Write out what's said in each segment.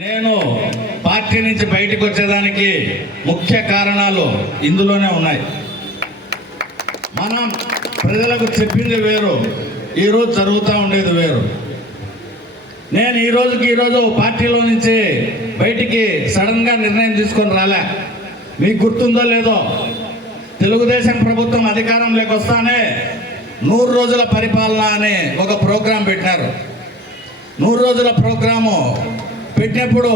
నేను పార్టీ నుంచి బయటకు వచ్చేదానికి ముఖ్య కారణాలు ఇందులోనే ఉన్నాయి. మనం ప్రజలకు చెప్పింది వేరు ఈరోజు జరుగుతూ ఉండేది వేరు. నేను ఈ రోజుకి ఈరోజు పార్టీలో నుంచి బయటికి సడన్గా నిర్ణయం తీసుకొని రాలే. మీకు గుర్తుందో లేదో తెలుగుదేశం ప్రభుత్వం అధికారంలోకి వస్తానే నూరు రోజుల పరిపాలన అనే ఒక ప్రోగ్రాం పెట్టినారు. నూరు రోజుల ప్రోగ్రాము పెట్టినప్పుడు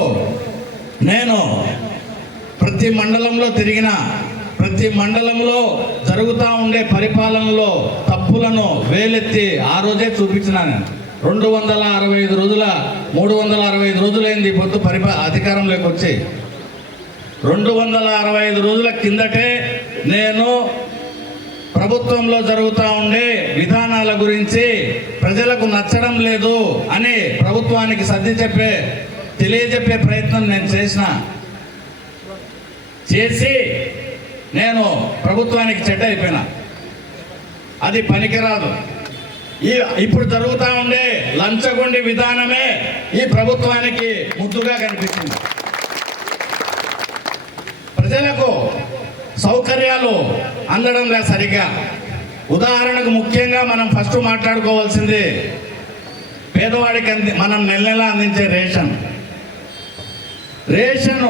నేను ప్రతి మండలంలో తిరిగిన ప్రతి మండలంలో జరుగుతూ ఉండే పరిపాలనలో తప్పులను వేలెత్తి ఆ రోజే చూపించినాను రెండు వందల అరవై ఐదు రోజుల మూడు వందల అరవై ఐదు రోజులైంది పొద్దు పరిపా అధికారంలోకి వచ్చి. రెండు వందల అరవై ఐదు రోజుల కిందటే నేను ప్రభుత్వంలో జరుగుతూ ఉండే విధానాల గురించి ప్రజలకు నచ్చడం లేదు అని ప్రభుత్వానికి సర్ది చెప్పే తెలియజెప్పే ప్రయత్నం నేను చేసిన. చేసి నేను ప్రభుత్వానికి చెడ్డ అయిపోయినా. అది పనికిరాదు. ఈ ఇప్పుడు జరుగుతూ ఉండే లంచగొండి విధానమే ఈ ప్రభుత్వానికి ముద్దుగా కనిపిస్తుంది. ప్రజలకు సౌకర్యాలు అందడం లే సరిగా. ఉదాహరణకు ముఖ్యంగా మనం ఫస్ట్ మాట్లాడుకోవాల్సింది పేదవాడికి అంది మనం నెల నెల అందించే రేషన్. రేషన్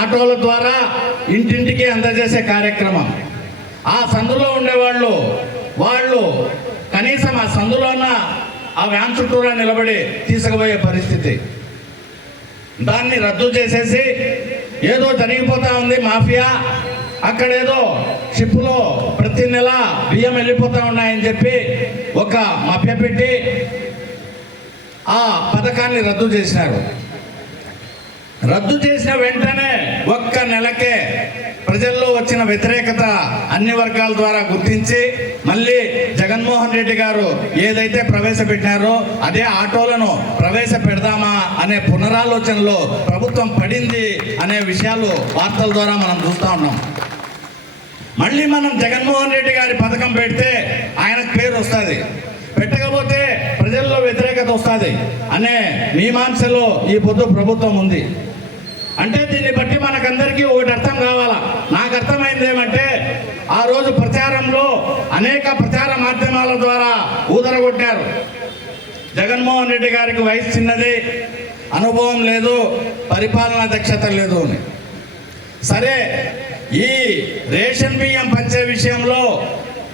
ఆటోల ద్వారా ఇంటింటికి అందజేసే కార్యక్రమం. ఆ సందులో ఉండేవాళ్ళు వాళ్ళు కనీసం ఆ సందులోన ఆ వ్యాన్ చుట్టూరా నిలబడి తీసుకుపోయే పరిస్థితి. దాన్ని రద్దు చేసేసి ఏదో జరిగిపోతా ఉంది మాఫియా అక్కడేదో షిప్పులో ప్రతి నెల బియ్యం వెళ్ళిపోతూ ఉన్నాయని చెప్పి ఒక మభ్య పెట్టి ఆ పథకాన్ని రద్దు చేసినారు. రద్దు చేసిన వెంటనే ఒక్క నెలకే ప్రజల్లో వచ్చిన వ్యతిరేకత అన్ని వర్గాల ద్వారా గుర్తించి మళ్ళీ జగన్మోహన్ రెడ్డి గారు ఏదైతే ప్రవేశపెట్టినారో అదే ఆటోలను ప్రవేశపెడదామా అనే పునరాలోచనలో ప్రభుత్వం పడింది అనే విషయాలు వార్తల ద్వారా మనం చూస్తూ ఉన్నాం. మళ్ళీ మనం జగన్మోహన్ రెడ్డి గారి పథకం పెడితే ఆయనకు పేరు వస్తుంది. పెట్టకపోతే ప్రజల్లో వ్యతిరేకత వస్తుంది. అనే మీమాంసలో ఈ పొద్దు ప్రభుత్వం ఉంది. అంటే దీన్ని బట్టి మనకందరికీ ఒకటి అర్థం కావాలా? నాకు అర్థమైంది ఏమంటే ఆ రోజు ప్రచారంలో అనేక ప్రచార మాధ్యమాల ద్వారా ఊదరగొట్టారు జగన్మోహన్ రెడ్డి గారికి వయసు చిన్నది అనుభవం లేదు పరిపాలనా దక్షత లేదు అని. సరే ఈ రేషన్ బియ్యం పంచే విషయంలో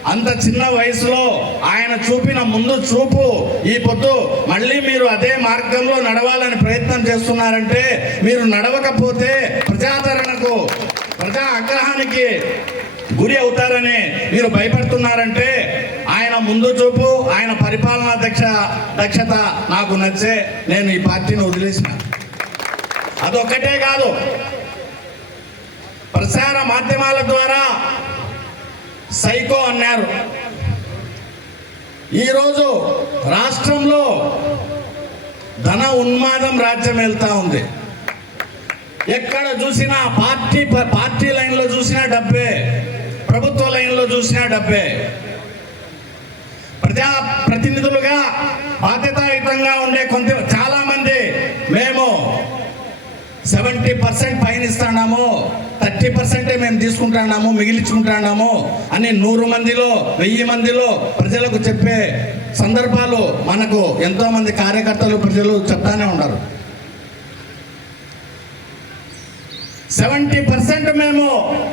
అంత చిన్న వయసులో ఆయన చూపిన ముందు చూపు ఈ పొద్దు మళ్ళీ మీరు అదే మార్గంలో నడవాలని ప్రయత్నం చేస్తున్నారంటే మీరు నడవకపోతే ప్రజాదరణకు ప్రజా ఆగ్రహానికి గురి అవుతారని మీరు భయపడుతున్నారంటే ఆయన ముందు చూపు ఆయన పరిపాలనా దక్ష దక్షత నాకు నచ్చే నేను ఈ పార్టీని వదిలేసిన. అదొక్కటే కాదు. ప్రసార మాధ్యమాల ద్వారా సైకో అన్నారు. ఈరోజు రాష్ట్రంలో ధన ఉన్మాదం రాజ్యం వెళ్తూ ఉంది. ఎక్కడ చూసినా పార్టీ పార్టీ లైన్లో చూసినా డబ్బే ప్రభుత్వ లైన్లో చూసినా డబ్బే. ప్రజా ప్రతినిధులుగా బాధ్యతాయుతంగా ఉండే కొంత చాలామంది మేము సెవెంటీ పర్సెంట్ పైన ఇస్తున్నాము. థర్టీ పర్సెంటే మేము తీసుకుంటున్నాము మిగిలించుకుంటున్నాము అని నూరు మందిలో వెయ్యి మందిలో ప్రజలకు చెప్పే సందర్భాలు మనకు ఎంతోమంది కార్యకర్తలు ప్రజలు చెప్తానే ఉన్నారు. సెవెంటీ పర్సెంట్ మేము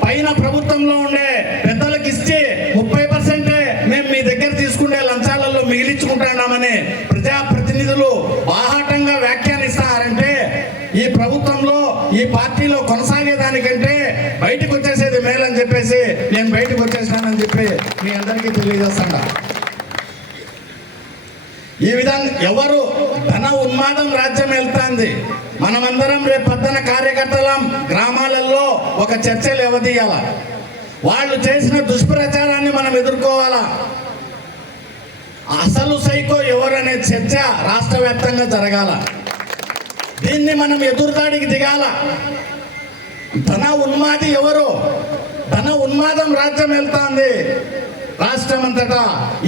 పైన ప్రభుత్వంలో ఉండే పెద్దలకు ఇచ్చి ముప్పై పర్సెంటే మేము మీ దగ్గర తీసుకునే లంచాలలో మిగిలించుకుంటున్నామని ప్రజా ప్రతినిధులు బాహాటంగా వ్యాఖ్యానిస్తారంటే ఈ ప్రభుత్వంలో ఈ పార్టీలో కొనసాగేదానికంటే బయటకు వచ్చేసేది మేలని చెప్పేసి నేను బయటకు వచ్చేసానని చెప్పి మీ అందరికీ ఈ విధంగా ఎవరు ధన ఉన్మాదం రాజ్యం వెళ్తాంది? మనమందరం రేపు పద్దన కార్యకర్తలం గ్రామాలలో ఒక చర్చలు ఎవదీయాల? వాళ్ళు చేసిన దుష్ప్రచారాన్ని మనం ఎదుర్కోవాలా? అసలు సైకో ఎవరనే చర్చ రాష్ట్ర వ్యాప్తంగా జరగాల. దీన్ని మనం ఎదురుదాడికి దిగాల. ధన ఉన్మాది ఎవరు? ధన ఉన్మాదం రాజ్యం వెళ్తాంది. రాష్ట్రం అంతటా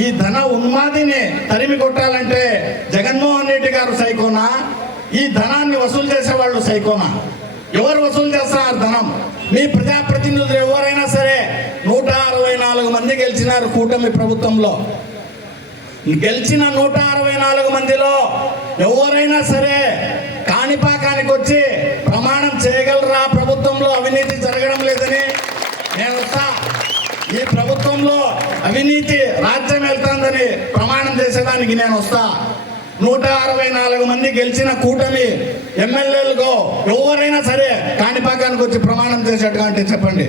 ఈ ధన ఉన్మాదిని తరిమి కొట్టాలంటే జగన్మోహన్ రెడ్డి గారు సైకోనా? ఈ ధనాన్ని వసూలు చేసేవాళ్ళు సైకోనా? ఎవరు వసూలు చేస్తున్నారు ధనం? మీ ప్రజాప్రతినిధులు ఎవరైనా సరే నూట అరవై నాలుగు మంది గెలిచినారు కూటమి ప్రభుత్వంలో. గెలిచిన నూట అరవై నాలుగు మందిలో ఎవరైనా సరే కాణిపాకానికి వచ్చి ప్రమాణం చేయగలరా? ప్రభుత్వంలో అవినీతి జరగడం లేదని నేను వస్తా. ఈ ప్రభుత్వంలో అవినీతి రాజ్యం వెళ్తుందని ప్రమాణం చేసేదానికి నేను వస్తా. నూట అరవై నాలుగు మంది గెలిచిన కూటమి ఎమ్మెల్యేలకు ఎవరైనా సరే కాణిపాకానికి వచ్చి ప్రమాణం చేసేట్టుగా అంటే చెప్పండి.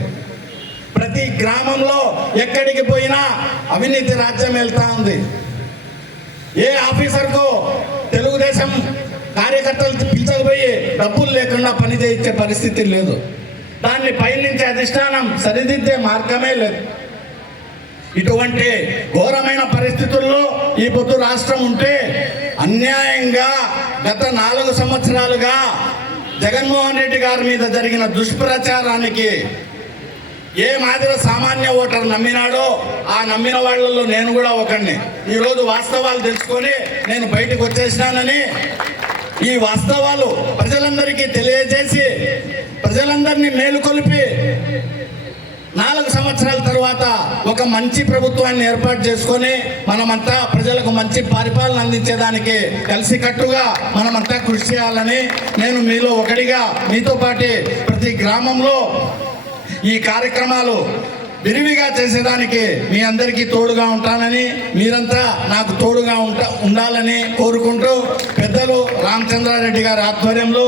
ప్రతి గ్రామంలో ఎక్కడికి పోయినా అవినీతి రాజ్యం వెళ్తా ఉంది ఏ ఆఫీసర్కు తెలుగుదేశం కార్యకర్తలు పిలిచకపోయి డబ్బులు లేకుండా పని చేయించే పరిస్థితి లేదు. దాన్ని పైనుంచి అధిష్టానం సరిదిద్దే మార్గమే లేదు. ఇటువంటి ఘోరమైన పరిస్థితుల్లో ఈ పొద్దు రాష్ట్రం ఉంటే అన్యాయంగా గత నాలుగు సంవత్సరాలుగా జగన్మోహన్ రెడ్డి గారి మీద జరిగిన దుష్ప్రచారానికి ఏ మాదిరి సామాన్య ఓటర్ నమ్మినాడో ఆ నమ్మిన వాళ్ళలో నేను కూడా ఒకడిని ఈరోజు వాస్తవాలు తెలుసుకొని నేను బయటకు వచ్చేసినానని ఈ వాస్తవాలు ప్రజలందరికీ తెలియజేసి ప్రజలందరినీ మేలుకొలిపి నాలుగు సంవత్సరాల తర్వాత ఒక మంచి ప్రభుత్వాన్ని ఏర్పాటు చేసుకొని మనమంతా ప్రజలకు మంచి పరిపాలన అందించేదానికి కలిసికట్టుగా మనమంతా కృషి చేయాలని నేను మీలో ఒకటిగా మీతో పాటు ప్రతి గ్రామంలో ఈ కార్యక్రమాలు విరివిగా చేసేదానికి మీ అందరికీ తోడుగా ఉంటానని మీరంతా నాకు తోడుగా ఉండాలని కోరుకుంటూ పెద్దలు రామచంద్రారెడ్డి గారి ఆధ్వర్యంలో